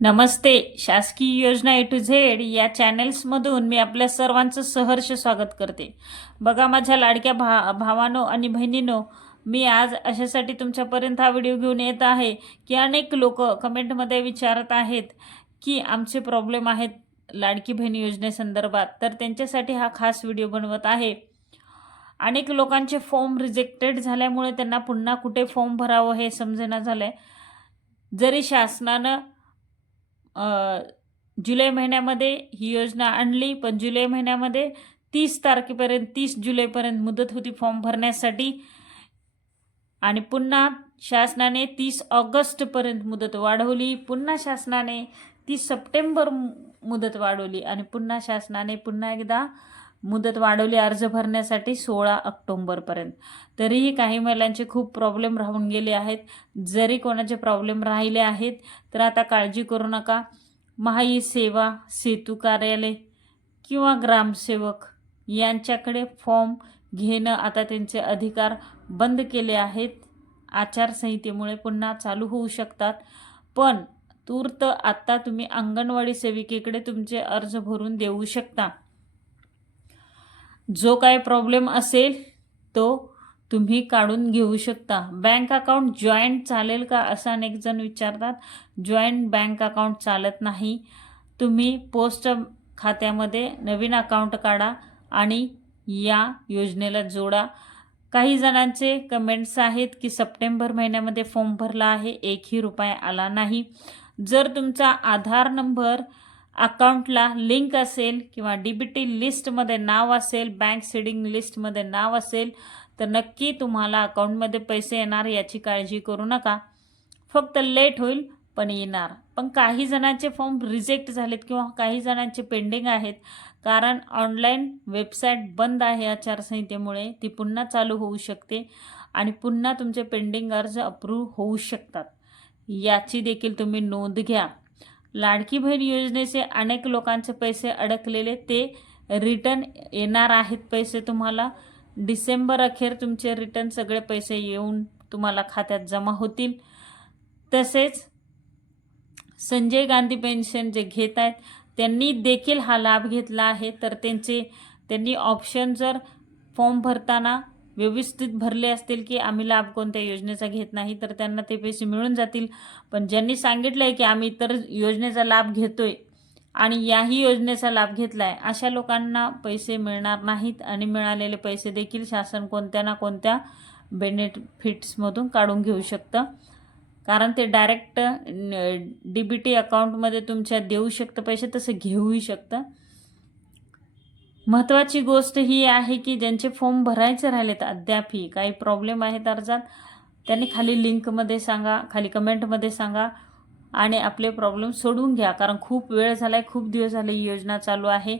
नमस्ते शासकीय योजना ए to Z या चॅनेल्समधून मी आपल्या सर्वांचं सहर्ष स्वागत करते. बघा माझ्या लाडक्या भा भावानो आणि बहिणीनो मी आज अशासाठी तुमच्यापर्यंत हा व्हिडिओ घेऊन येत आहे की अनेक लोक कमेंटमध्ये विचारत आहेत की आमचे प्रॉब्लेम आहेत लाडकी बहीण योजनेसंदर्भात तर त्यांच्यासाठी हा खास व्हिडिओ बनवत आहे. अनेक लोकांचे फॉर्म रिजेक्टेड झाल्यामुळे त्यांना पुन्हा कुठे फॉर्म भरावं हे समजेना झालं आहे जरी शासनानं जुलै महिन्यामध्ये ही योजना आणली पण जुलै महिन्यामध्ये तीस तारखेपर्यंत तीस जुलैपर्यंत मुदत होती फॉर्म भरण्यासाठी. आणि पुन्हा शासनाने तीस ऑगस्टपर्यंत मुदत वाढवली पुन्हा शासनाने तीस सप्टेंबर मुदत वाढवली आणि पुन्हा शासनाने पुन्हा एकदा मुदत वाढवली अर्ज भरण्यासाठी सोळा ऑक्टोंबरपर्यंत. तरीही काही महिलांचे खूप प्रॉब्लेम राहून गेले आहेत. जरी कोणाचे प्रॉब्लेम राहिले आहेत तर आता काळजी करू नका. महाई सेवा सेतू कार्यालय किंवा ग्रामसेवक यांच्याकडे फॉर्म घेणं आता त्यांचे अधिकार बंद केले आहेत. आचारसंहितेमुळे पुन्हा चालू होऊ शकतात. पण तूर्त आत्ता तुम्ही अंगणवाडी सेविकेकडे तुमचे अर्ज भरून देऊ शकता. जो काय प्रॉब्लेम असेल तो तुम्ही काढून घेऊ शकता. बँक अकाउंट जॉईंट चालेल का? असं अनेक जण विचारतात. जॉईंट बँक अकाउंट चालत नाही. तुम्ही पोस्ट खात्यामध्ये नवीन अकाउंट काढा आणि या योजनेला जोडा. काही जणांचे कमेंट्स आहेत की सप्टेंबर महिन्यामध्ये फॉर्म भरला आहे एकही रुपया आला नाही. जर तुमचा आधार नंबर अकाउंटला लिंक असेल किंवा डी बी टी लिस्टमध्ये नाव असेल बँक सेडिंग लिस्टमध्ये नाव असेल तर नक्की तुम्हाला अकाउंटमध्ये पैसे येणार याची काळजी करू नका. फक्त लेट होईल पण येणार. पण काही जणांचे फॉर्म रिजेक्ट झालेत किंवा काही जणांचे पेंडिंग आहेत कारण ऑनलाईन वेबसाईट बंद आहे आचारसंहितेमुळे ती पुन्हा चालू होऊ शकते आणि पुन्हा तुमचे पेंडिंग अर्ज अप्रूव्ह होऊ शकतात. याची देखील तुम्ही नोंद घ्या. लाडकी बहीण योजनेचे अनेक लोकांचे पैसे अडकलेले ते रिटर्न येणार आहेत पैसे तुम्हाला. डिसेंबर अखेर तुमचे रिटर्न सगळे पैसे येऊन तुम्हाला खात्यात जमा होतील. तसेच संजय गांधी पेन्शन जे घेत आहेत त्यांनी देखील हा लाभ घेतला आहे. तर त्यांचे त्यांनी ऑप्शन जर फॉर्म भरताना व्यवस्थित भरले असतील की आम्ही लाभ कोणत्या योजनेचा घेत नाही तर त्यांना ते पैसे मिळून जातील. पण ज्यांनी सांगितलं आहे की आम्ही इतर योजनेचा लाभ घेतोय आणि याही योजनेचा लाभ घेतला आहे अशा लोकांना पैसे मिळणार नाहीत आणि मिळालेले पैसे देखील शासन कोणत्या ना कोणत्या बेनिफिट्समधून काढून घेऊ शकतं. कारण ते डायरेक्ट डी बी टी अकाउंटमध्ये तुमच्या देऊ शकतं पैसे तसं घेऊही शकतं. महत्त्वाची गोष्ट ही आहे की ज्यांचे फॉर्म भरायचे राहिलेत अद्यापही काही प्रॉब्लेम आहेत अर्जात त्यांनी खाली लिंकमध्ये सांगा खाली कमेंटमध्ये सांगा आणि आपले प्रॉब्लेम सोडवून घ्या. कारण खूप वेळ झाला आहे खूप दिवस झाले ही योजना चालू आहे.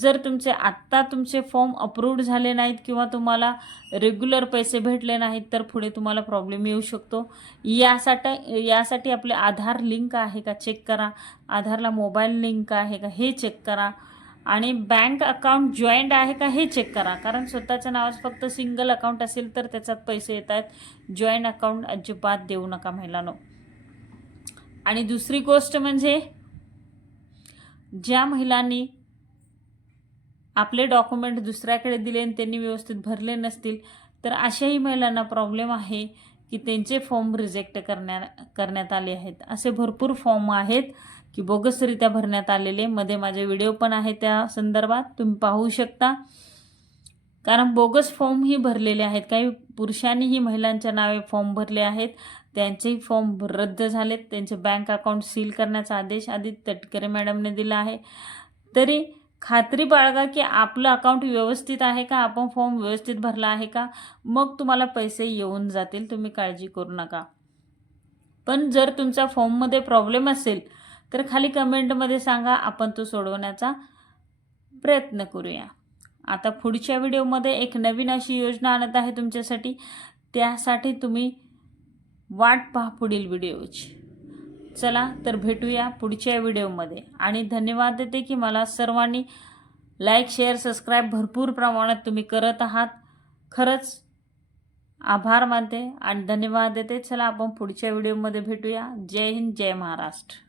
जर तुमचे आत्ता तुमचे फॉर्म अप्रूव्ड झाले नाहीत किंवा तुम्हाला रेग्युलर पैसे भेटले नाहीत तर पुढे तुम्हाला प्रॉब्लेम येऊ शकतो. यासाठी यासाठी आपले आधार लिंक आहे का? चेक करा. आधारला मोबाईल लिंक आहे का? हे चेक करा. आणि बँक अकाउंट जॉईंट आहे का हे चेक करा. कारण स्वतःच्या नावाचं फक्त सिंगल अकाउंट असेल तर त्याच्यात पैसे येत आहेत जॉईंट अकाउंट अजिबात देऊ नका महिलांनो. आणि दुसरी गोष्ट म्हणजे ज्या महिलांनी आपले डॉक्युमेंट दुसऱ्याकडे दिले आणि त्यांनी व्यवस्थित भरले नसतील तर अशाही महिलांना प्रॉब्लेम आहे की त्यांचे फॉर्म रिजेक्ट करण्या करण्यात आले आहेत. असे भरपूर फॉर्म आहेत की बोगसरित्या भरण्यात आलेले. मध्ये माझे व्हिडिओ पण आहे त्या संदर्भात. तुम्ही पाहू शकता. कारण बोगस फॉर्मही भरलेले आहेत. काही पुरुषांनीही महिलांच्या नावे फॉर्म भरले आहेत. त्यांचेही फॉर्म रद्द झालेत. त्यांचे बँक अकाउंट सील करण्याचा आदेश आधी तटकरे मॅडमने दिला आहे. तरी खात्री बाळगा की आपलं अकाउंट व्यवस्थित आहे का? आपण फॉर्म व्यवस्थित भरला आहे का? मग तुम्हाला पैसे येऊन जातील. तुम्ही काळजी करू नका. पण जर तुमच्या फॉर्ममध्ये प्रॉब्लेम असेल तर खाली कमेंटमध्ये सांगा. आपण तो सोडवण्याचा प्रयत्न करूया. आता पुढच्या व्हिडिओमध्ये एक नवीन अशी योजना आणत आहे तुमच्यासाठी. त्यासाठी तुम्ही वाट पहा पुढील व्हिडिओची चला तर भेटूया पुढच्या व्हिडिओमध्ये. आणि धन्यवाद देते की मला सर्वांनी लाईक शेअर सबस्क्राईब भरपूर प्रमाणात तुम्ही करत आहात. खरंच आभार मानते आणि धन्यवाद देते. चला आपण पुढच्या व्हिडिओमध्ये भेटूया. जय हिंद जय महाराष्ट्र.